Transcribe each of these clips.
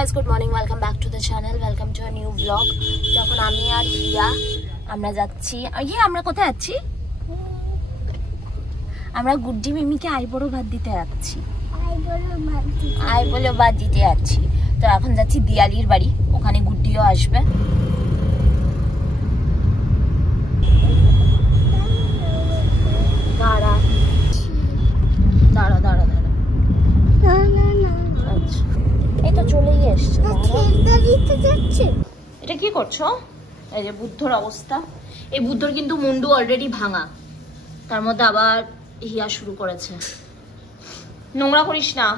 Guys, good morning, welcome back to the channel, welcome to a new blog. যখন আমি আর হিয়া আমরা যাচ্ছি, আমরা কোথায় যাচ্ছি? আমরা গুড্ডি মিমিকে আইবুড়ো ভাত দিতে যাচ্ছি। আইবুড়ো ভাত দিতে যাচ্ছি। তো এখন যাচ্ছি দিয়ালির বাড়ি, ওখানে গুড্ডিও আসবে। দাঁড়া দাঁড়া দাঁড়া দাঁড়া, আচ্ছা এই তো চলেই এসছে। এটা কি করছো? এই যে বুদ্ধর অবস্থা। এই বুদ্ধর কিন্তু মুন্ডু অলরেডি ভাঙা, তার মধ্যে আবার হিয়া শুরু করেছে। নোংরা করিস না।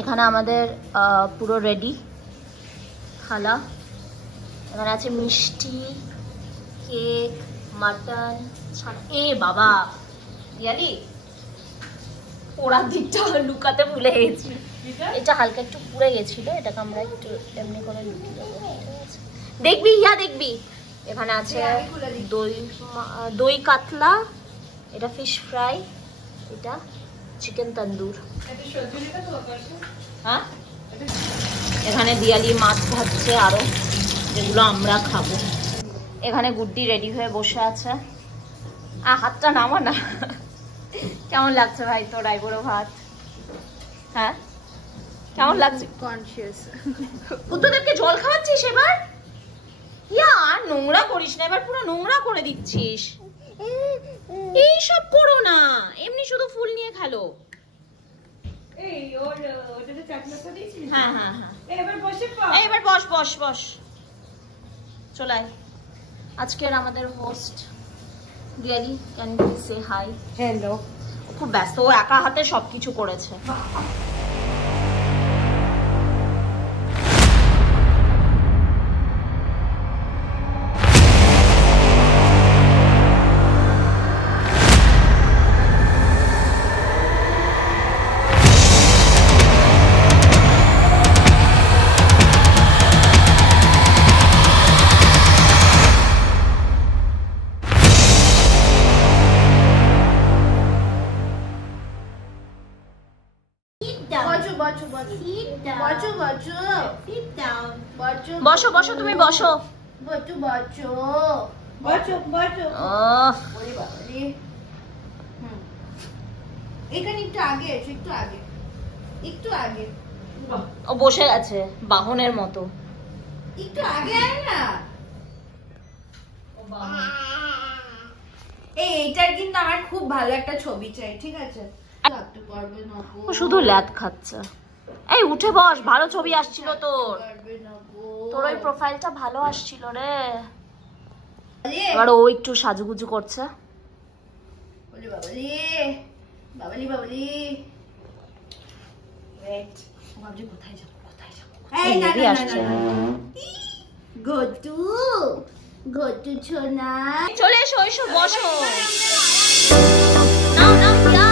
এখানে আমাদের পুরো রেডি খালা। এখানে আছে মিষ্টি, কেক, মাটন। এ বাবা দিয়ালি, ওরা দিকটা লুকাতে ভুলে গেছি। এটা হালকা একটু পুড়ে গেছিল, এটাকে আমরা একটু এমনি করে লুকিয়ে দেবো। দেখবি হিয়া, দেখবি এখানে আছে দই কাতলা, এটা ফিশ ফ্রাই, এটা চিকেন তন্দুর। হ্যাঁ, এখানে দিয়ালি মাছ ভাজছে আরো, যেগুলো আমরা খাবো। এখানে গুড্ডি রেডি হয়ে বসে আছে। হাতটা নামা না। কেমন লাগছে ভাই তোর আইবুড়ো ভাত? হ্যাঁ কেমন লাগছে? কনসিয়াস। বুদ্ধদেবকে জল খাওয়াচ্ছিস এবার? আর নোংরা করিস না, এবার পুরো নোংরা করে দিচ্ছিস। এইসব করো না, এমনি শুধু ফুল নিয়ে খেলো। হ্যাঁ হ্যাঁ হ্যাঁ, এবার বস বস বস, চলে আয়। আজকের আমাদের host Diyali, can you say hi? Hello. খুব ব্যস্ত, ও একা হাতে সবকিছু করেছে। বসো বসো, তুমি বসো। ও বসে গেছে বাহনের মতো। একটু আগে আয় না। এইটার কিন্তু আমার খুব ভালো একটা ছবি চাই, ঠিক আছে? ও শুধু ল্যাদ খাচ্ছে। এই উঠে বস, ভালো ছবি আসছিল তোর। তোর ওই প্রোফাইলটা ভালো আসছিল রে। এবার ও একটু সাজুগুজু করছে। কোথায় যাবো কোথায় যাবো, গটু গটু ছোনা, চলে এসো এসো, বসো। নাও নাও হিয়া।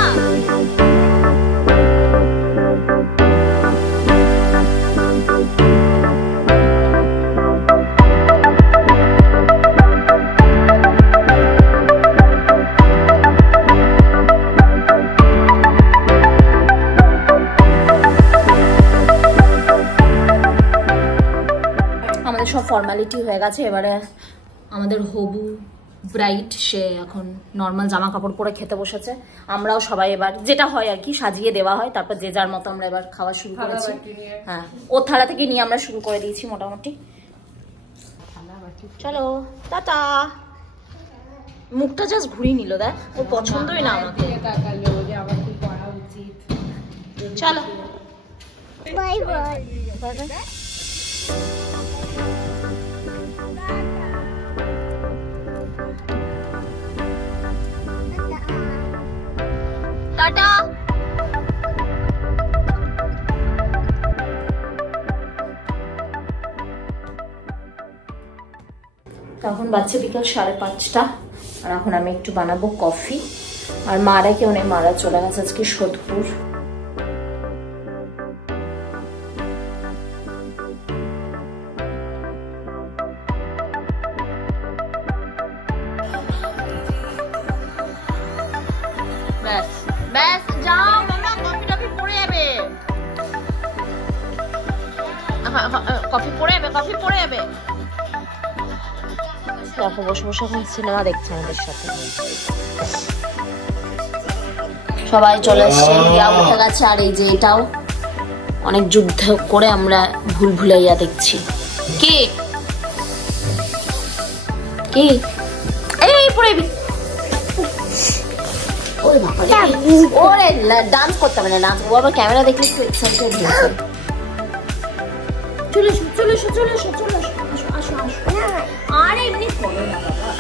সব ফর্মালিটি হয়ে গেছে, এবারে আমাদের হবু ব্রাইট সে এখন নর্মাল জামা কাপড় পরে খেতে বসেছে। আমরাও সবাই এবার যেটা হয় আর কি সাজিয়ে দেওয়া হয়, তারপর যে যার মতো আমরা এবার খাওয়া শুরু করেছি। হ্যাঁ, ওর থালা থেকে নিয়ে আমরা শুরু করে দিয়েছি মোটামুটি। চলো টাটা। মুখটা জাস্ট ঘুরিয়ে নিল, দেখ ওর পছন্দই না আমাকে। চলো বাই বাই। টাটা। তখন বাচ্চা বিকাল 5:30, আর এখন আমি একটু বানাবো কফি। আর মারা কেউ নেই, মারা চলে গেছে আজকে সোদপুর। ব্যাস ব্যাস, যাও মামা, কফি টফি পড়ে যাবে। কফি পড়ে যাবে, কফি পড়ে যাবে। দেখো বসে বসে এখন সিনেমা দেখছে আমাদের সাথে। সবাই চলে এসছে, হিয়া উঠে গেছে, আর এই যে এটাও অনেক যুদ্ধ করে আমরা ভুল ভুলাইয়া দেখছি। কি কি এই পড়ে ওরে বাবা ওরে ডান্স করতে হবে না, ডান্স ও আবার ক্যামেরা দেখলে একটু এক্সাইটেড হয়েছে। চলে এসো চলে এসো চলে এসো চলে এসো, আসো আসো আসো। আর এমনি করো না বাবা।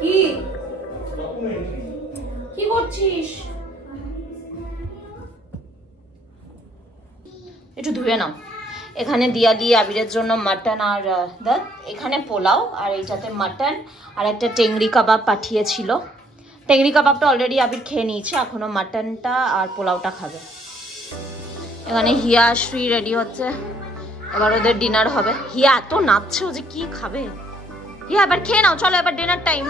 কি কি করছিস? একটু ধুয়ে নাও। এখানে দিয়ালি আবিরের জন্য মাটন আর দেখ এখানে পোলাও, আর এইটাতে মাটন আর একটা টেংরি কাবাব পাঠিয়েছিল। টেংরি কাবাবটা অলরেডি আবির খেয়ে নিয়েছে, এখনো মাটনটা আর পোলাওটা খাবে। এখানে হিয়া শ্রী রেডি হচ্ছে, এবার ওদের ডিনার হবে। হিয়া এত নাচছে, ও যে কি খাবে। হিয়া এবার খেয়ে নাও, চলো এবার ডিনার টাইম।